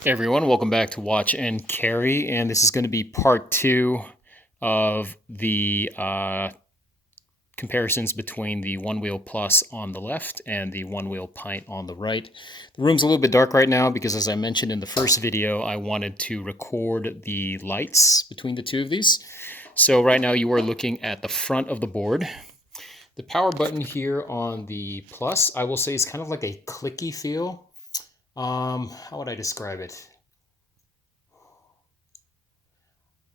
Hey everyone, welcome back to Watch and Carry, and this is going to be part two of the comparisons between the Onewheel Plus on the left and the Onewheel Pint on the right. The room's a little bit dark right now because, as I mentioned in the first video, I wanted to record the lights between the two of these. So right now you are looking at the front of the board. The power button here on the Plus, I will say, is kind of like a clicky feel. How would I describe it?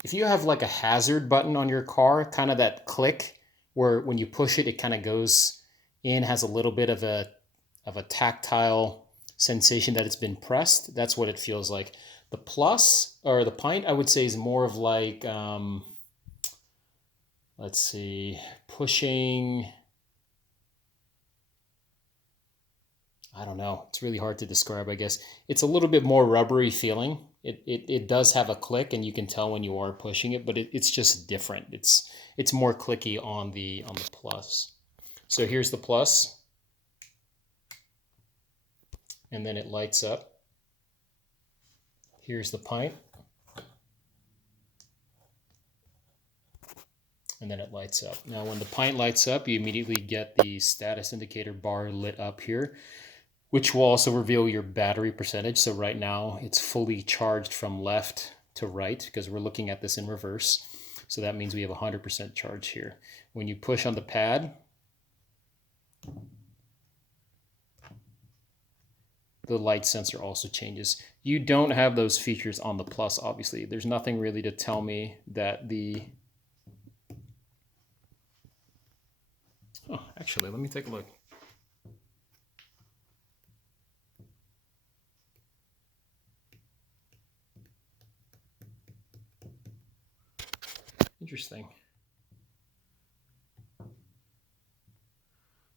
If you have like a hazard button on your car, kind of that click where when you push it, it kind of goes in, has a little bit of a tactile sensation that it's been pressed. That's what it feels like. The Plus or the Pint, I would say, is more of like, let's see, pushing. I don't know. It's really hard to describe, I guess. It's a little bit more rubbery feeling. It does have a click, and you can tell when you are pushing it, but it's just different. It's more clicky on the Plus. So here's the Plus, and then it lights up. Here's the Pint, and then it lights up. Now when the Pint lights up, you immediately get the status indicator bar lit up here, which will also reveal your battery percentage. So right now it's fully charged from left to right because we're looking at this in reverse. So that means we have 100% charge here. When you push on the pad, the light sensor also changes. You don't have those features on the Plus, obviously. There's nothing really to tell me that the... Oh, actually, let me take a look. Interesting.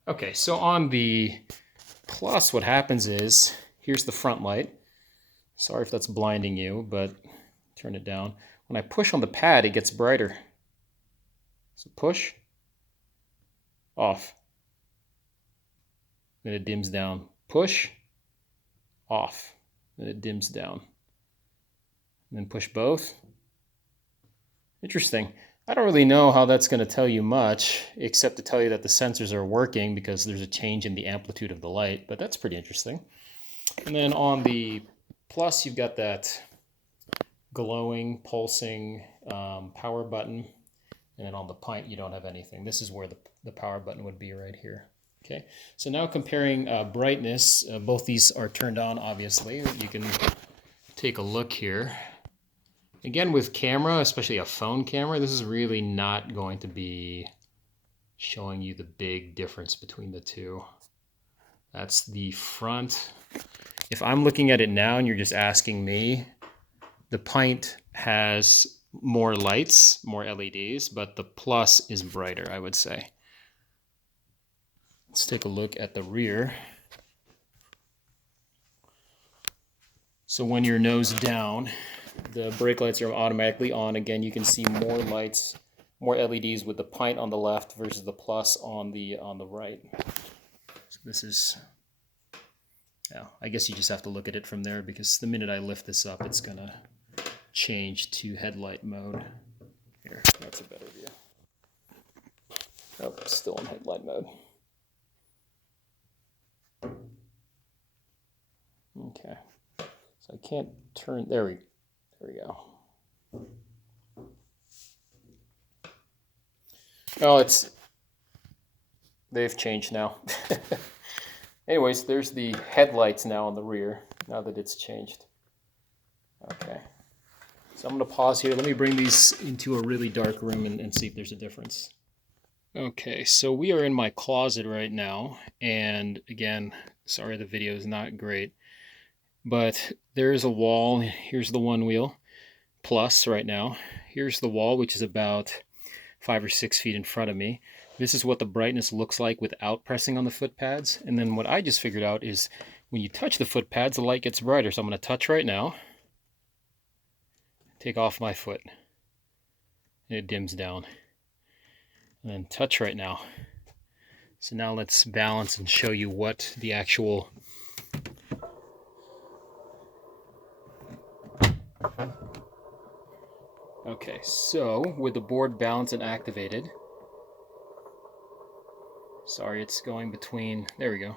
Okay, so on the Plus, what happens is, here's the front light. Sorry if that's blinding you, but turn it down. When I push on the pad, it gets brighter. So push, off. Then it dims down. Push, off. Then it dims down. And then push both. Interesting. I don't really know how that's going to tell you much, except to tell you that the sensors are working because there's a change in the amplitude of the light, but that's pretty interesting. And then on the Plus, you've got that glowing, pulsing power button. And then on the Pint, you don't have anything. This is where the power button would be right here. Okay, so now comparing brightness, both these are turned on, obviously. You can take a look here. Again, with camera, especially a phone camera, this is really not going to be showing you the big difference between the two. That's the front. If I'm looking at it now and you're just asking me, the Pint has more lights, more LEDs, but the Plus is brighter, I would say. Let's take a look at the rear. So when you're nose down, the brake lights are automatically on. Again, you can see more lights, more LEDs with the Pint on the left versus the Plus on the right. So this is, yeah, I guess you just have to look at it from there because the minute I lift this up, it's gonna change to headlight mode. Here, that's a better view. Oh, still in headlight mode. Okay, so I can't turn, there we go. Oh, they've changed now. Anyways, there's the headlights now on the rear, now that it's changed. Okay, so I'm gonna pause here. Let me bring these into a really dark room and see if there's a difference. Okay, so we are in my closet right now, and again, sorry the video is not great, but there is a wall. Here's the Onewheel Plus right now. Here's the wall, which is about 5 or 6 feet in front of me. This is what the brightness looks like without pressing on the foot pads. And then what I just figured out is when you touch the foot pads, the light gets brighter. So I'm going to touch right now, take off my foot, and it dims down. And then touch right now. So now let's balance and show you what the actual Okay, so with the board balanced and activated, sorry, it's going between, there we go.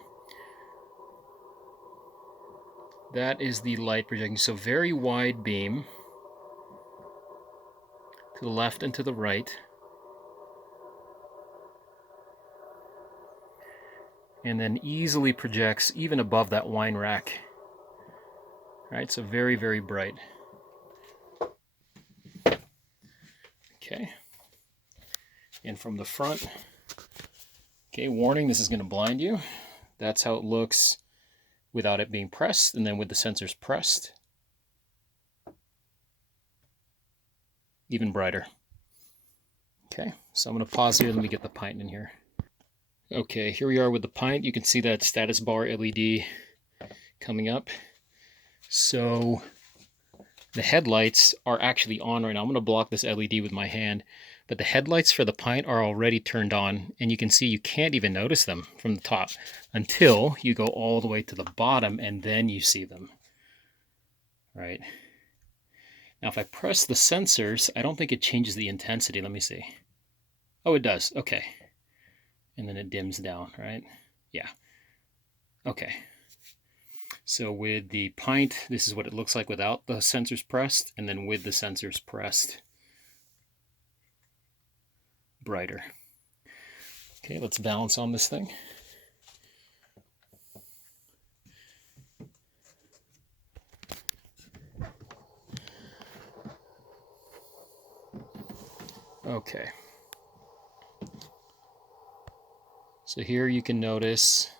That is the light projecting, so very wide beam to the left and to the right. And then easily projects even above that wine rack. All right, so very, very bright. Okay, and from the front, okay, warning, this is going to blind you. That's how it looks without it being pressed, and then with the sensors pressed, even brighter. Okay, so I'm going to pause here, let me get the pint in here. Okay, here we are with the pint. You can see that status bar LED coming up. So the headlights are actually on right now. I'm going to block this LED with my hand, but the headlights for the pint are already turned on, and you can see you can't even notice them from the top until you go all the way to the bottom, and then you see them. Right. Now if I press the sensors, I don't think it changes the intensity. Let me see. Oh, it does. Okay. And then it dims down, right? Yeah. Okay. So with the pint, this is what it looks like without the sensors pressed, and then with the sensors pressed, brighter. Okay, let's balance on this thing. Okay. So here you can notice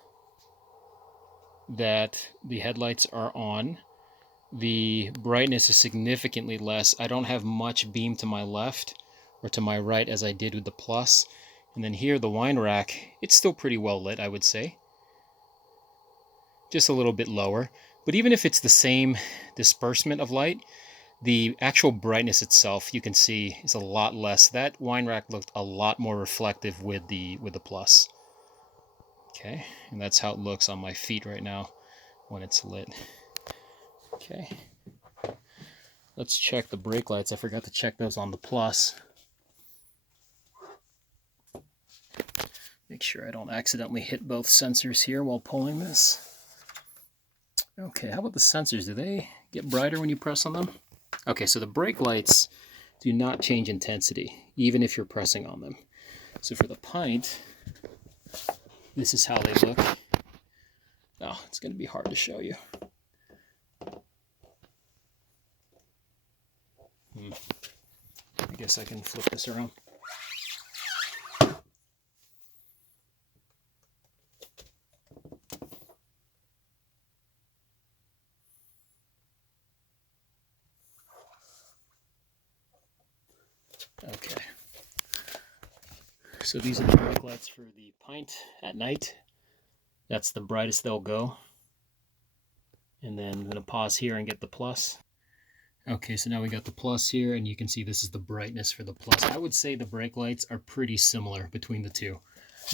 that the headlights are on. The brightness is significantly less. I don't have much beam to my left or to my right as I did with the plus. And then here, the wine rack, it's still pretty well lit, I would say. Just a little bit lower. But even if it's the same disbursement of light, the actual brightness itself, you can see, is a lot less. That wine rack looked a lot more reflective with the plus. Okay, and that's how it looks on my feet right now when it's lit. Okay, let's check the brake lights. I forgot to check those on the plus. Make sure I don't accidentally hit both sensors here while pulling this. Okay, how about the sensors? Do they get brighter when you press on them? Okay, so the brake lights do not change intensity, even if you're pressing on them. So for the pint, this is how they look. Oh, it's going to be hard to show you. I guess I can flip this around. Okay. So these are the brake lights for the pint at night. That's the brightest they'll go. And then I'm going to pause here and get the plus. Okay, so now we got the plus here, and you can see this is the brightness for the plus. I would say the brake lights are pretty similar between the two.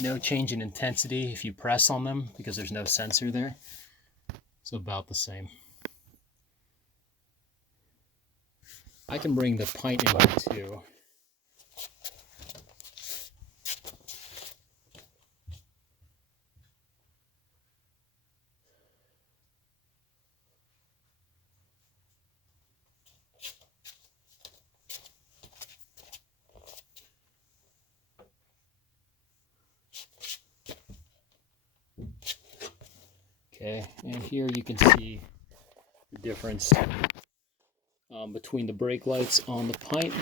No change in intensity if you press on them because there's no sensor there. It's about the same. I can bring the pint in here too. Okay, and here you can see the difference between the brake lights on the pint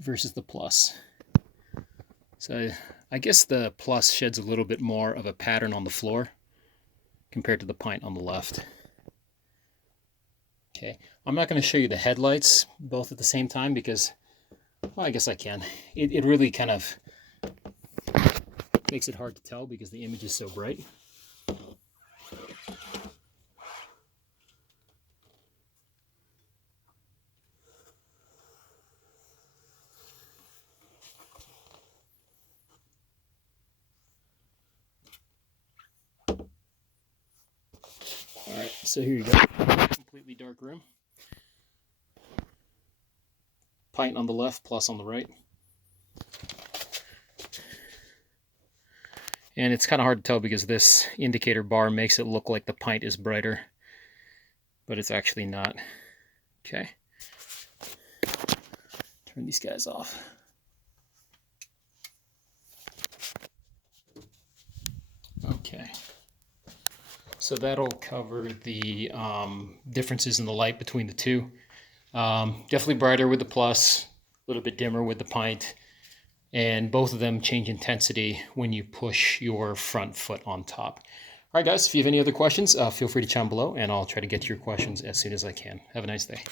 versus the plus. So I guess the plus sheds a little bit more of a pattern on the floor compared to the pint on the left. Okay, I'm not going to show you the headlights both at the same time because, well, I guess I can. It really kind of makes it hard to tell because the image is so bright. All right, so here you go. Completely dark room. Pint on the left, plus on the right. And it's kind of hard to tell because this indicator bar makes it look like the pint is brighter, but it's actually not. Okay. Turn these guys off. Okay. So that'll cover the differences in the light between the two. Definitely brighter with the plus, a little bit dimmer with the pint, and both of them change intensity when you push your front foot on top. All right, guys, if you have any other questions, feel free to chime below, and I'll try to get to your questions as soon as I can. Have a nice day.